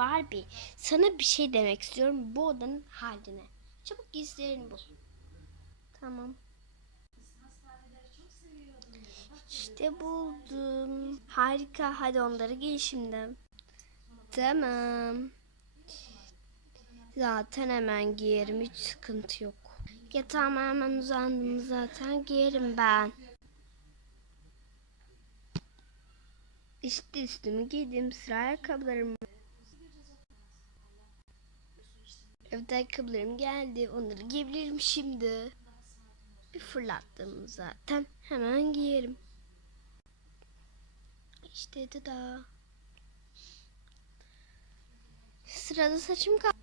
Barbie sana bir şey demek istiyorum bu odanın haline. Çabuk giysilerini bul. Tamam. İşte buldum. Harika. Hadi onları giy şimdi. Tamam. Zaten hemen giyerim. Hiç sıkıntı yok. Yatağıma hemen uzandım zaten. Giyerim ben. İşte üstümü giydim. Sıra ayakkabılarım. Evde ayakkabılarım geldi. Onları giyebilirim şimdi. Bir fırlattım zaten. Hemen giyerim. İşte da. Sırada saçım kaldı.